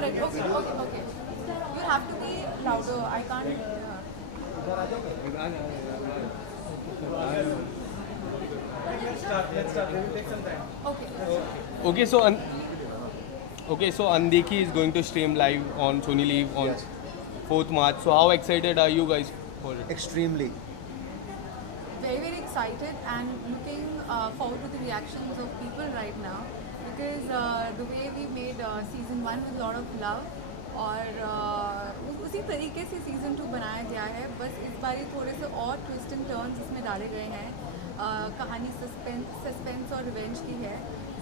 All right. Okay. Okay. Okay. You have to be louder. I can't. Let's start. They will take some time. Okay. Okay, so Andeki is going to stream live on Sony Live on Yes. 4th March. So how excited are you guys for it? Extremely. Very, very excited and looking forward to the reactions of people right now because the way we made season 1 with a lot of love और उसी तरीके से season 2 बनाया गया है. बस इस बार थोड़े से और ट्विस्ट एंड टर्न्स इसमें डाले गए हैं. कहानी सस्पेंस और रिवेंज की है.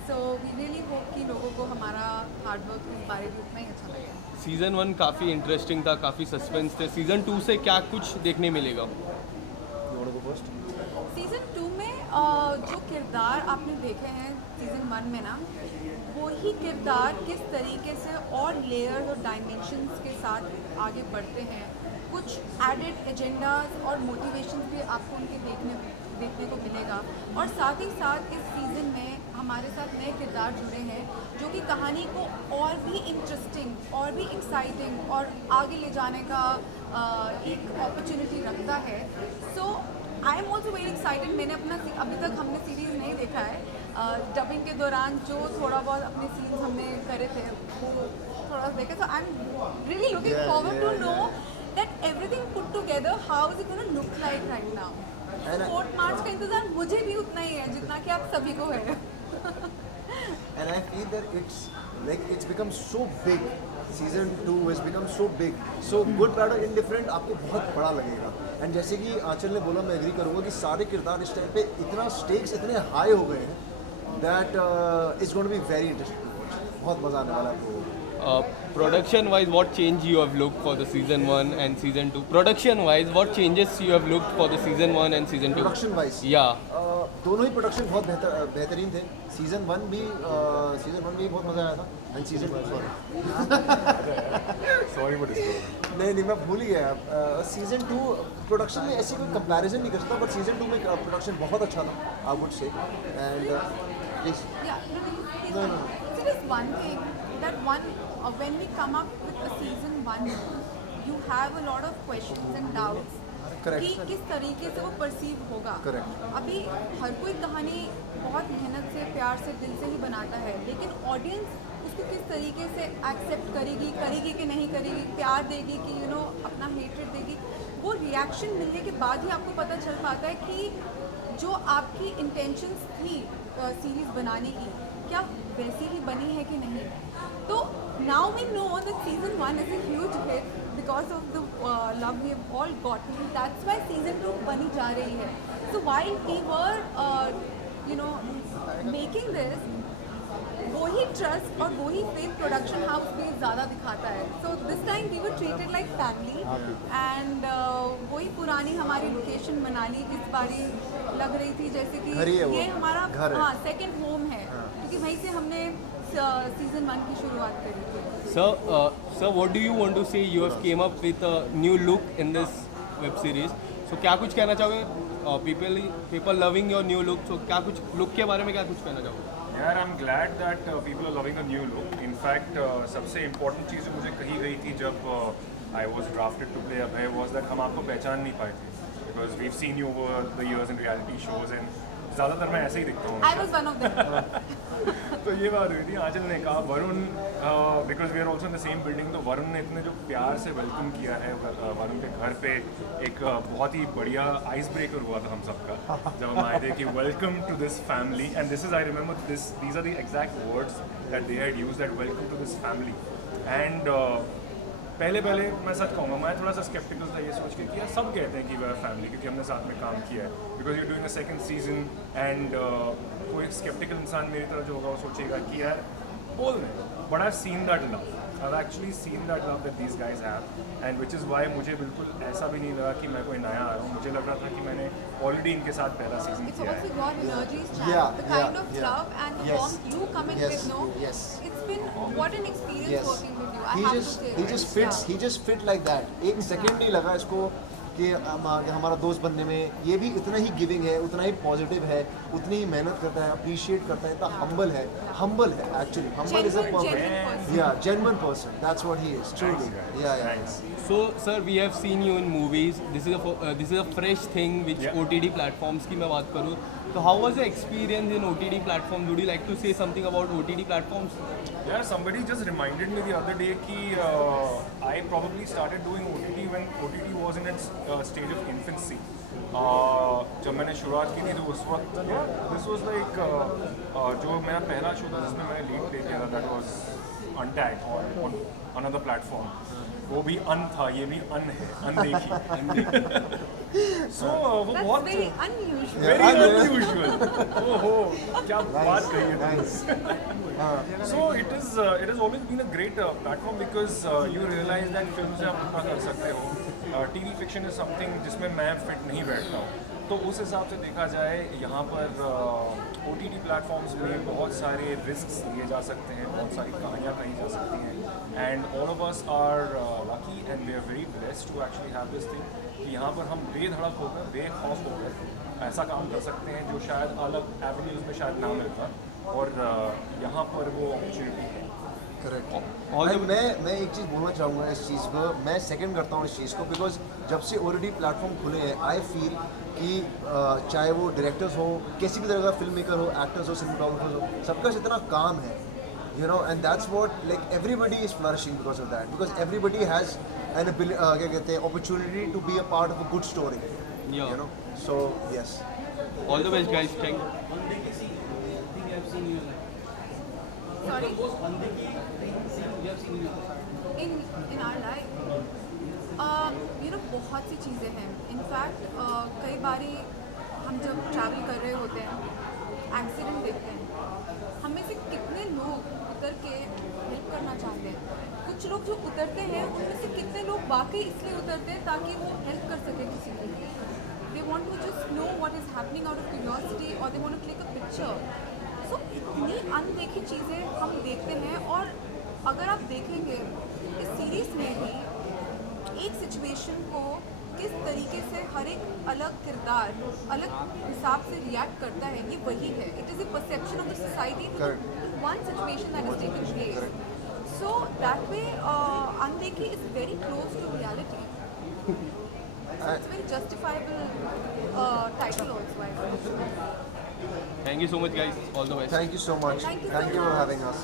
सो वी रियली होप कि लोगों को हमारा हार्डवर्क इस बारे में उतना ही अच्छा लगेगा. सीज़न 1 काफ़ी इंटरेस्टिंग था, काफ़ी सस्पेंस थे. सीज़न 2 से क्या कुछ देखने मिलेगा? You want to go first? Season 2 में जो किरदार आपने देखे हैं सीज़न 1 में ना, वही किरदार किस तरीके से और लेयर्स और डायमेंशंस के साथ आगे बढ़ते हैं. कुछ एडेड एजेंडाज और मोटिवेशंस भी आपको उनके देखने को मिलेगा. और साथ ही साथ इस सीज़न में हमारे साथ नए किरदार जुड़े हैं जो कि कहानी को और भी इंटरेस्टिंग और भी एक्साइटिंग और आगे ले जाने का एक अपॉर्चुनिटी रखता है. So I am also very excited. मैंने अभी तक हमने सीरीज़ नहीं देखा है. डबिंग के दौरान जो थोड़ा बहुत अपने सीन्स हमने करे थे वो थोड़ा सा देखे. So I am really looking forward to know that everything put together how is it gonna look like right now. 4 मार्च का इंतज़ार मुझे भी उतना ही है जितना कि आप सभी को है. And I feel that it's become so big. Season 2 has become so big. So good, bad और indifferent आपको बहुत बड़ा लगेगा. एंड जैसे कि आंचल ने बोला, मैं एग्री करूँगा कि सारे किरदार इस टाइम पे इतना स्टेक्स इतने हाई हो गए हैं that it's going to be very interesting to watch. बहुत मज़ा आने वाला है आपको. Production wise, what change you have looked for the season 1 and season 2? Production wise, what changes you have looked for the season 1 and season 2? Production wise Yeah. दोनों ही production बहुत बेहतरीन थे. सीजन 1 भी बहुत मज़ा आया था. And season 2 Sorry for this. नहीं मैं भूल ही गया. सीजन 2 प्रोडक्शन में ऐसी कोई कंपैरिजन नहीं कर सकता, बट सीजन 2 में प्रोडक्शन बहुत अच्छा था, I would say. And please. Yeah, No, no. So there's one thing that when we come up with a season 1, you have a lot of questions and doubts Correct. कि किस तरीके से वो perceive होगा. Correct. अभी हर कोई कहानी बहुत मेहनत से, प्यार से, दिल से ही बनाता है, लेकिन ऑडियंस उसको किस तरीके से एक्सेप्ट करेगी कि नहीं करेगी, प्यार देगी कि अपना हेट्रेड देगी. वो रिएक्शन मिलने के बाद ही आपको पता चल पाता है कि जो आपकी इंटेंशंस थी सीरीज़ बनाने की, क्या वैसी ही बनी है कि नहीं. तो now we know that season 1 is a huge hit because of the love we have all gotten. That's why season 2 बनी जा रही है. So while we were making this, वही ट्रस्ट और वही फेथ प्रोडक्शन हाउस भी ज़्यादा दिखाता है. So this time we were treated like family and वही पुरानी हमारी लोकेशन मनाली इस बारी लग रही थी जैसे कि घर ही है वो, ये हमारा घर है. सेकंड होम है, क्योंकि वहीं से हमने सीजन 1 की शुरुआत करी थी. Sir, what do you want to say? You have came up with a new look in this web series. So क्या कुछ कहना चाहोगे? People loving your new look. So क्या कुछ look के बारे में क्या कुछ कहना चाहोगे? यार, I'm glad that people are loving the new look. In fact, सबसे important चीज़ जो मुझे कही गई थी जब I was drafted to play Abhay was that हम आपको पहचान नहीं पाए थे. Because we've seen you over the years in reality shows and ज़्यादातर मैं ऐसे ही दिखता हूँ. I was one of them. तो ये बात हुई थी. आंचल ने कहा Varun, because we are also in the same building, तो वरुण ने इतने जो प्यार से वेलकम किया है. वरुण के घर पे एक बहुत ही बढ़िया आइस ब्रेकर हुआ था हम सबका जब हम आए थे कि welcome to this family. And this is, I remember these are the exact words that they had used, that welcome to this family. And पहले मैं सच कहूँगा, मैं थोड़ा सा स्केप्टिकल था ये सोच के कि यार सब कहते हैं कि वे फैमिली, क्योंकि हमने साथ में काम किया है. Because you doing a second season and कोई स्केप्टिकल इंसान मेरी तरह जो होगा वो सोचेगा कि यार बोल रहे हैं. But I seen that love, I actually seen that love that these guys have, and which is why मुझे बिल्कुल ऐसा भी नहीं लगा कि मैं कोई नया आ रहा हूँ. मुझे लग रहा था कि मैंने ऑलरेडी इनके साथ पहला सीजन It's किया also है. your energies, Chad. Yeah, The kind yeah, of yeah. love and Yes. warmth you come in Yes, with, no? yes. It's been what an experience Yes. working with you. I have to say. he just fits like that. एक second नहीं लगा इसको कि हमारा दोस्त बनने में, ये भी इतना ही गिविंग है, उतना ही पॉजिटिव है, उतनी ही मेहनत करता है, अप्रिशिएट करता है, इतना हम्बल है actually, humble is a perfect, या genuine person, that's what he is truly, या So, sir, we have seen you in movies. This is a fresh thing which Yeah. OTT platforms की मैं बात करूँ. So, how was your experience in OTT platforms? Would you like to say something about OTT platforms? Yeah, somebody just reminded me the other day कि I probably started doing OTT when OTT was in its stage of infancy. जब मैंने शुरुआत की थी तो उस वक्त this was like जो मेरा पहला शो था जिसमें मैंने लीड प्ले किया था, that was untag on another platform. वो भी अन था, ये भी अन है, अनदेखी. सो वो That's बहुत very unusual. Very unusual. ओहो, क्या बात कही है. So it has always been a great platform because you realize that film से आप कितना कर सकते हो. TV fiction is something जिसमें मैं फिट नहीं बैठता हूँ. तो उस हिसाब से देखा जाए यहाँ पर OTT प्लेटफॉर्म्स में बहुत सारे रिस्क लिए जा सकते हैं, बहुत सारी कहानियाँ कही जा सकती हैं. And all of us are lucky and we are very blessed to actually have this thing कि यहाँ पर हम बेधड़क होकर, बेखौफ होकर ऐसा काम कर सकते हैं जो शायद अलग एवेन्यूज़ में शायद ना मिलता. और यहाँ पर वो अपॉर्चुनिटी है. करेक्ट. All the- मैं एक चीज़ बोलना चाहूँगा इस चीज़ को, मैं सेकंड करता हूँ इस चीज़ को, बिकॉज जब से OTT प्लेटफॉर्म खुले हैं आई फील कि चाहे वो डायरेक्टर्स हो, किसी भी तरह का फिल्म मेकर हो, एक्टर्स हो, सिनेमाटोग्राफर्स हो, सबका इतना काम है, you know, and that's what like everybody is flourishing because of that, because everybody has an क्या कहते हैं opportunity to be a part of a good story, Yeah. You know. So yes. All the best, guys. Thank you. Sorry. In our life, बहुत सी चीज़ें हैं. In fact कई बारी हम जब ट्रैवल कर रहे होते हैं, एक्सीडेंट देखते हैं, हमें से कितने लोग उतर के हेल्प करना चाहते हैं. कुछ लोग जो उतरते हैं उनमें से कितने लोग वाकई इसलिए उतरते हैं ताकि वो हेल्प कर सके किसी की. They want to just know what is happening out of curiosity, or they want to click a picture. So इतनी अनदेखी चीज़ें हम देखते हैं. और अगर आप देखेंगे इस सीरीज़ में भी एक सिचुएशन को किस तरीके से हर एक अलग किरदार अलग हिसाब से रिएक्ट करता है, ये वही है. It is a perception of the society Correct. One situation that is taken place. So that way, Andekhi is very close to reality. So it's very justifiable title also, I think. Thank you so much, guys. All the best. Thank you so much. Thank you so Thank you for much. having us.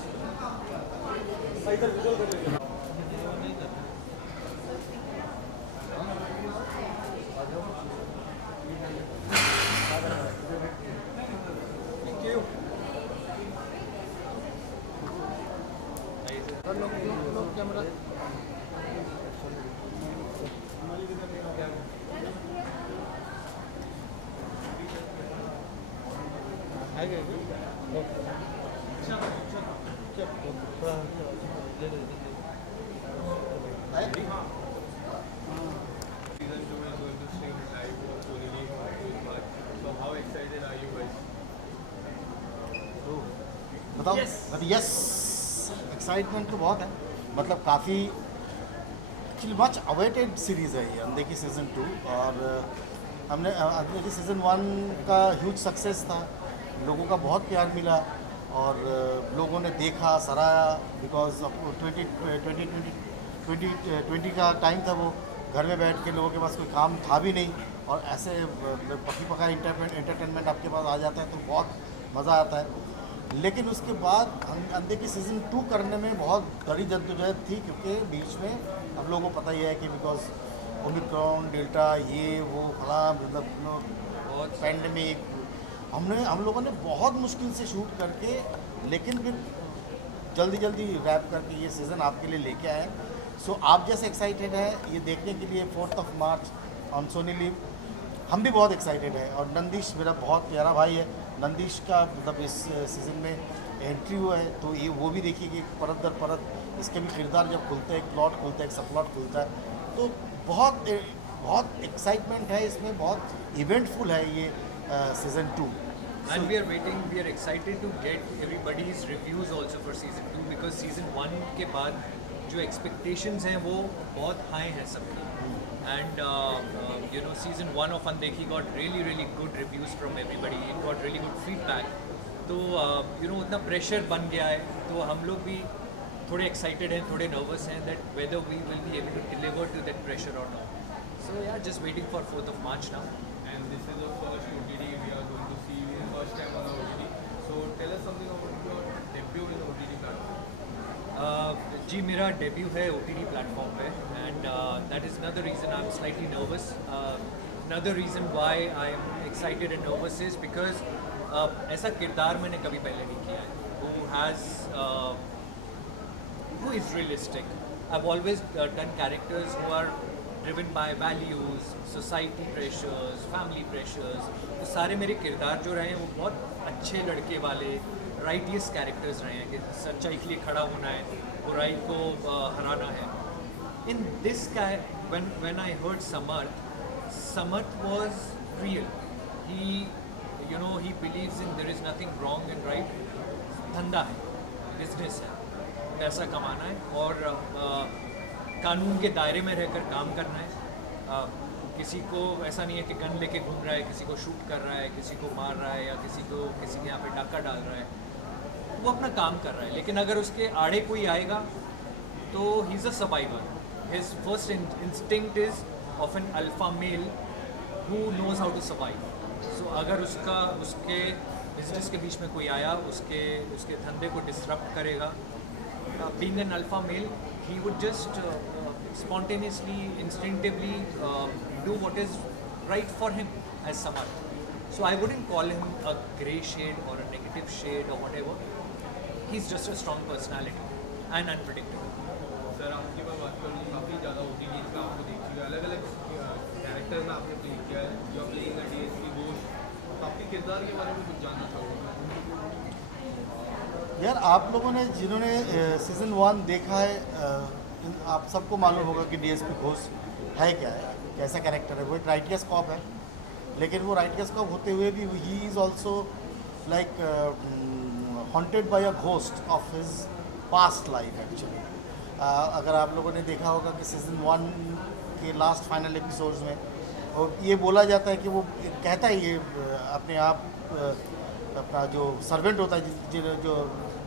Season 2 is going to stream live to release in March. So how excited are you guys? बताओ. Yes, excitement तो बहुत है. मतलब काफ़ी actually much awaited series है ये अनदेखी season 2. और हमने अनदेखी सीज़न 1 का ह्यूज सक्सेस था, लोगों का बहुत प्यार मिला और लोगों ने देखा, सराहा, बिकॉज ऑफ 2020 का टाइम था. वो घर में बैठ के लोगों के पास कोई काम था भी नहीं और ऐसे पकी पका एंटरटेनमेंट आपके पास आ जाता है तो बहुत मज़ा आता है. लेकिन उसके बाद अनदेखी सीज़न 2 करने में बहुत बड़ी जद्दोजहद थी, क्योंकि बीच में अब लोगों को पता ही है कि बिकॉज ओमिक्रॉन, डेल्टा, ये वो फला, मतलब बहुत पैंडमिक, हम लोगों ने बहुत मुश्किल से शूट करके, लेकिन फिर जल्दी रैप करके ये सीज़न आपके लिए लेके आए. सो आप जैसे एक्साइटेड है ये देखने के लिए 4 मार्च ऑन सोनी लिव. हम भी बहुत एक्साइटेड है. और नंदीश मेरा बहुत प्यारा भाई है. नंदीश का मतलब इस सीज़न में एंट्री हुआ है तो ये वो भी देखिए कि परत दर परत इसके भी किरदार जब खुलते हैं, एक प्लॉट खुलता है, एक सब प्लॉट खुलता है, तो बहुत एक्साइटमेंट है इसमें. बहुत इवेंटफुल है ये season 2. And we are waiting, we are excited to get everybody's reviews also for season 2 because season 1 के बाद जो expectations हैं वो बहुत high हैं सबकी. And you know, season 1 of Andekhi got really good reviews from everybody. It got really good feedback. तो you know, उतना pressure बन गया है, तो हम लोग भी थोड़े excited हैं, थोड़े nervous हैं that whether we will be able to deliver to that pressure or not. So yeah, just waiting for 4th of March now. And this is the first OTT we are going to see you first time on the OTT. So tell us something about your debut in the OTT platform. जी मेरा debut है OTT platform पे and that is another reason I'm slightly nervous. Another reason why I am excited and nervous is because ऐसा किरदार मैंने कभी पहले नहीं किया है who is realistic. I've always done characters who are driven by values, society pressures, family pressures. तो सारे मेरे किरदार जो रहे हैं वो बहुत अच्छे लड़के वाले राइटियस कैरेक्टर्स रहे हैं कि सच्चाई के लिए खड़ा होना है, बुराई को हराना है. In this guy, when I heard Samarth was real. He believes in there is nothing wrong and right. धंधा है, बिजनेस है, पैसा कमाना है और कानून के दायरे में रहकर काम करना है. किसी को ऐसा नहीं है कि गन लेके घूम रहा है, किसी को शूट कर रहा है, किसी को मार रहा है या किसी के यहाँ पे डाका डाल रहा है. वो अपना काम कर रहा है, लेकिन अगर उसके आड़े कोई आएगा तो he is a survivor. His first instinct is of an alpha male who knows how to survive. So अगर उसके बिजनेस के बीच में कोई आया, उसके धंधे को डिसरप्ट करेगा, being an alpha mail he would just spontaneously, instinctively do what is right for him as Samarth. So I wouldn't call him a grey shade or a negative shade or whatever. He's just a strong personality and unpredictable. Sir आपकी बात करूँ काफ़ी ज़्यादा OTT का आपको देखी है, अलग अलग कैरेक्टर में आपने प्ले किया है. जो प्लेइंग है DSP घोष, तो आपके किरदार के बारे में कुछ जानना चाहूँगा. यार आप लोगों ने जिन्होंने सीज़न 1 देखा है, आप सबको मालूम होगा कि DSP घोष है क्या है, कैसा कैरेक्टर है. वो एक राइटियस कॉप है, लेकिन वो राइटियस कॉप होते हुए भी he is also like haunted by a ghost of his past life actually. अगर आप लोगों ने देखा होगा कि सीज़न 1 के लास्ट फाइनल एपिसोड्स में और ये बोला जाता है कि वो कहता है ये अपने आप अपना जो सर्वेंट होता है जो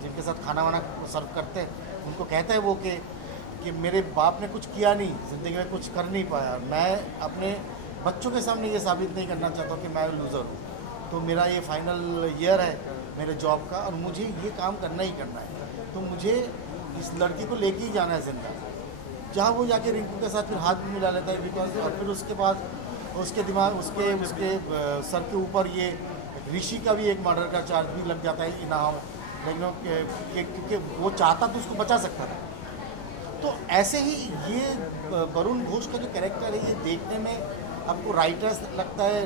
जिनके साथ खाना वाना सर्व करते हैं, उनको कहता है वो कि मेरे बाप ने कुछ किया नहीं, ज़िंदगी में कुछ कर नहीं पाया, मैं अपने बच्चों के सामने ये साबित नहीं करना चाहता कि मैं लूज़र हूँ. तो मेरा ये फाइनल ईयर है मेरे जॉब का और मुझे ये काम करना ही करना है. तो मुझे इस लड़की को लेके ही जाना है जिंदा, जहाँ वो जाके रिंकू के साथ फिर हाथ भी मिला लेता है बिकॉज. और फिर उसके बाद उसके दिमाग उसके सर के ऊपर ये ऋषि का भी एक मर्डर का चार्ज भी लग जाता है इनाम, क्योंकि वो चाहता तो उसको बचा सकता था. तो ऐसे ही ये वरुण घोष का जो कैरेक्टर है, ये देखने में आपको राइटियस लगता है,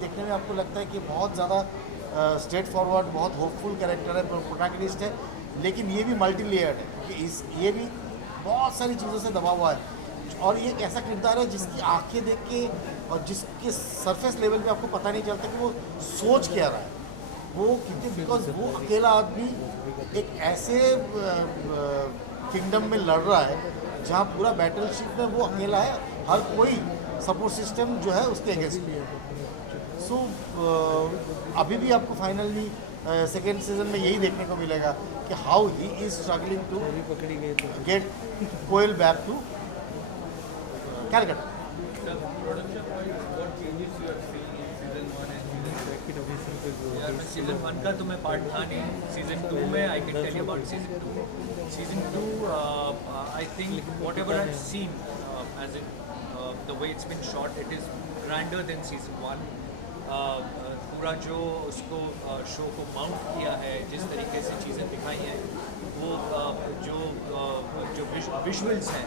देखने में आपको लगता है कि बहुत ज़्यादा स्ट्रेट फॉरवर्ड, बहुत होपफुल कैरेक्टर है, प्रोटैगनिस्ट है, लेकिन ये भी मल्टी लेयर्ड है क्योंकि ये भी बहुत सारी चीज़ों से दबा हुआ है. और ये एक ऐसा किरदार है जिसकी आंखें देख के और जिसके सरफेस लेवल पे आपको पता नहीं चलता कि वो सोच क्या रहा है. वो क्योंकि बिकॉज वो अकेला आदमी एक ऐसे किंगडम में लड़ रहा है जहाँ पूरा बैटलशिप में वो अकेला है, हर कोई सपोर्ट सिस्टम जो है उसके अगेंस्ट है. सो अभी भी आपको फाइनली सेकेंड सीजन में यही देखने को मिलेगा कि how he is struggling to get Koyal back to Calcutta. यार मैं सीज़न 1 का तो मैं पार्ट था नहीं. सीज़न 2 में I can tell you about season 2. Season 2 I think whatever I seen as in the way it's been shot, it is grander than season 1. पूरा जो उसको शो को माउंट किया है, जिस तरीके से चीज़ें दिखाई हैं, वो जो विजुअल्स हैं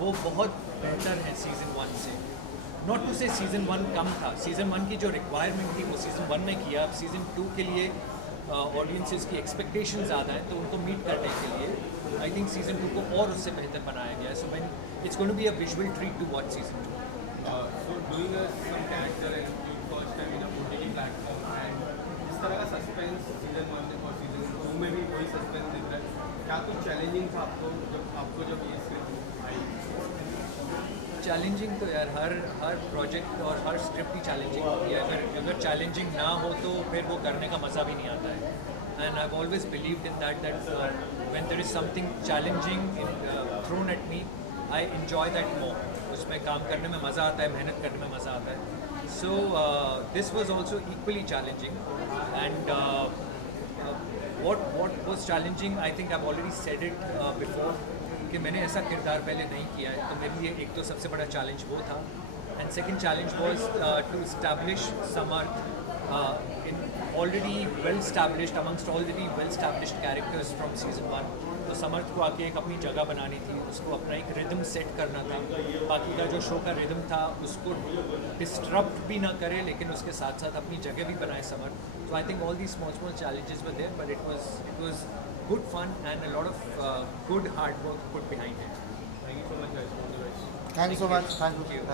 वो बहुत बेहतर है सीज़न 1 से. नॉट टू से सीज़न 1 कम था, सीज़न 1 की जो रिक्वायरमेंट थी वो सीज़न 1 में किया. अब सीज़न 2 के लिए ऑडियंसेस की एक्सपेक्टेशन ज़्यादा है, तो उनको मीट करने के लिए आई थिंक सीज़न 2 को और उससे बेहतर बनाया गया. So when it's going to be a visual treat to watch season 2. So doing some character and first time in a OTT platform and इस तरह का सस्पेंस सीजन 1 और सीजन 2 में भी वही सस्पेंस दिख रहा है. क्या कुछ चैलेंजिंग था आपको जब ये स्क्रिप्ट आई? चैलेंजिंग तो यार हर प्रोजेक्ट और हर स्क्रिप्ट ही चैलेंजिंग होती है। अगर चैलेंजिंग ना हो तो फिर वो करने का मज़ा भी नहीं आता है। And I always believed in that when there is something challenging thrown at me, I enjoy that more. उसमें काम करने में मज़ा आता है, मेहनत करने में मज़ा आता है। So this was also equally challenging and what was challenging, I think I've already said it before, कि मैंने ऐसा किरदार पहले नहीं किया है, तो मेरे लिए एक तो सबसे बड़ा चैलेंज वो था। And second challenge was to establish Samarth in already well established amongst already well established characters from season 1। तो समर्थ को आके एक अपनी जगह बनानी थी, उसको अपना एक रिदम सेट करना था, बाकी का जो शो का रिदम था उसको डिस्टरप्ट भी ना करे लेकिन उसके साथ साथ अपनी जगह भी बनाए समर्थ। So I think all these small challenges were there, but it was good fun and a lot of good hard work put behind it. Thank you so much guys. All the best. Thank you so much, thank Thank you you.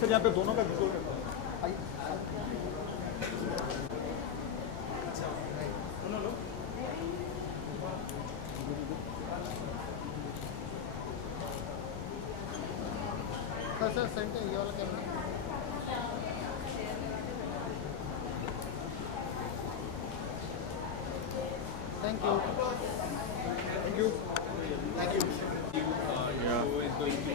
Sir यहाँ पे दोनों का visual आइए। Sir centre ये वाला camera. Thank you. Thank you. Thank you. Show is going to.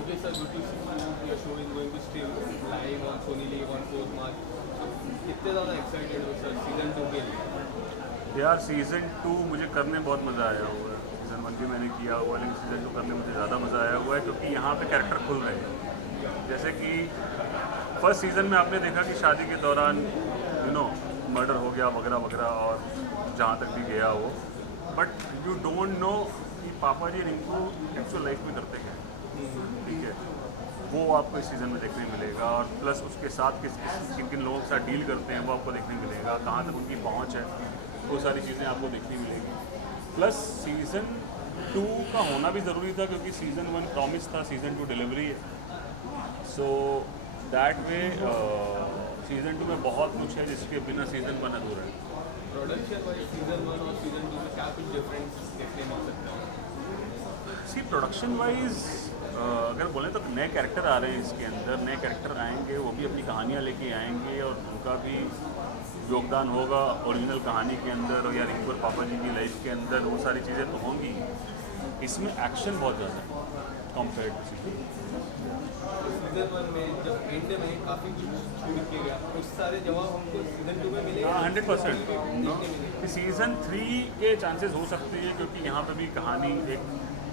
Okay sir, good to see you. Your show is going to stream live on Sony Live on 4th March. So कितने ज़्यादा excited हो sir season 2 के लिए? यार season 2 मुझे करने बहुत मज़ा आया हुआ है। सीज़न 1 भी मैंने किया हुआ है, लेकिन सीज़न 2 करने मुझे ज़्यादा मज़ा आया हुआ है क्योंकि यहाँ पे कैरेक्टर खुल रहे हैं। जैसे कि फर्स्ट सीज़न में आपने देखा कि शादी के दौरान मर्डर हो गया वगैरह वगैरह और जहाँ तक भी गया वो, बट यू डोंट नो कि पापा जी रिंकू एक्चुअल लाइफ में करते क्या हैं, ठीक है। वो आपको इस सीज़न में देखने मिलेगा और प्लस उसके साथ किन किन लोगों के साथ डील करते हैं वो आपको देखने मिलेगा, कहाँ तक उनकी पहुँच है, वो सारी चीज़ें आपको देखने मिलेगी। प्लस सीज़न 2 का होना भी ज़रूरी था क्योंकि सीज़न 1 प्रॉमिस था, सीज़न 2 डिलीवरी है। सो दैट वे सीज़न 2 में बहुत कुछ है जिसके बिना सीज़न 1 अधूरा है। प्रोडक्शन वाइज सीजन 1 और सीजन 2 में क्या कुछ डिफरेंस देखने मिल सकता है? सी प्रोडक्शन वाइज अगर बोलें तो नए कैरेक्टर आ रहे हैं इसके अंदर, नए कैरेक्टर आएंगे, वो भी अपनी कहानियाँ लेके आएंगे और उनका भी योगदान होगा ओरिजिनल कहानी के अंदर या रिंकू और पापा जी की लाइफ के अंदर, वो सारी चीज़ें तो होंगी। इसमें एक्शन बहुत ज़्यादा है कंपेयर टू सीजन 1 में जब एंड में काफ़ी छूट किया गया, कुछ सारे जवाब हमको सीजन 2 में मिले। हाँ 100%। सीज़न 3 के चांसेस हो सकते हैं क्योंकि यहाँ पे भी कहानी एक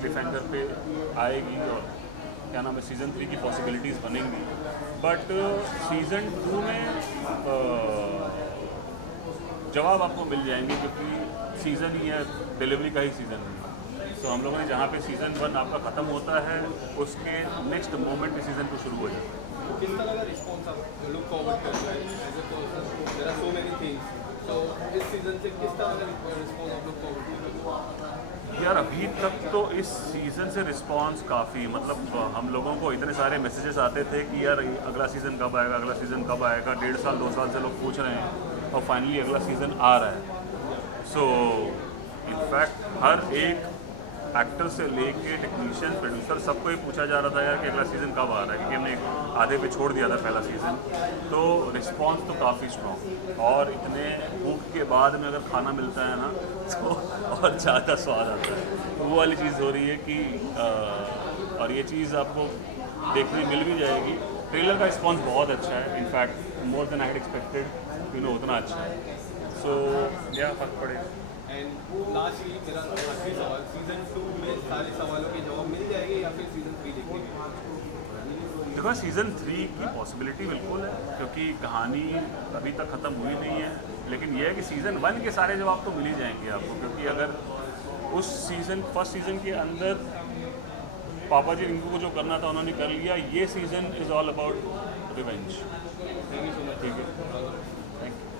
डिफेंडर पे आएगी और क्या नाम है सीज़न 3 की पॉसिबिलिटीज़ बनेंगी, बट सीज़न 2 में जवाब आपको मिल जाएंगे क्योंकि सीज़न ही है, डिलीवरी का ही सीज़न है। तो हम लोगों ने जहाँ पे सीज़न 1 आपका ख़त्म होता है उसके नेक्स्ट मोमेंट में सीज़न 2 शुरू हो जाता है। तो किस तरह का रिस्पॉन्स आप लुक फॉरवर्ड कर रहे हैं as a person? There are so many things, तो इस सीजन से किस तरह का रिस्पॉन्स आप लुक फॉरवर्ड कर रहे हैं? यार अभी तक तो इस सीज़न से रिस्पांस काफ़ी, मतलब हम लोगों को इतने सारे मैसेजेस आते थे कि यार अगला सीज़न कब आएगा, अगला सीज़न कब आएगा, 1.5 साल 2 साल से लोग पूछ रहे हैं और फाइनली अगला सीज़न आ रहा है। सो इनफैक्ट हर एक एक्टर से लेके टेक्नीशियन प्रोड्यूसर सबको ही पूछा जा रहा था यार कि अगला सीज़न कब आ रहा है, क्योंकि हमने आधे पे छोड़ दिया था पहला सीज़न। तो रिस्पांस तो काफ़ी स्ट्रॉन्ग, और इतने भूख के बाद में अगर खाना मिलता है ना तो और ज़्यादा स्वाद आता है। तो वो वाली चीज़ हो रही है कि और ये चीज़ आपको देखने मिल भी जाएगी। ट्रेलर का रिस्पॉन्स बहुत अच्छा है, in fact more than I had expected, उतना अच्छा है। सो क्या फ़र्क पड़ेगा। एंड लास्टली मेरा आखिरी सवाल, सीजन 2 में सारे सवालों के जवाब मिल जाएंगे या फिर सीजन 3 देखेंगे? देखो सीज़न 3 की पॉसिबिलिटी बिल्कुल है क्योंकि कहानी अभी तक ख़त्म हुई नहीं है, लेकिन यह है कि सीज़न 1 के सारे जवाब तो मिल ही जाएंगे आपको, क्योंकि अगर उस फर्स्ट सीज़न के अंदर पापा जी रिंकू को जो करना था उन्होंने कर लिया, ये season is all about revenge. Thank you so much. ठीक है, थैंक यू।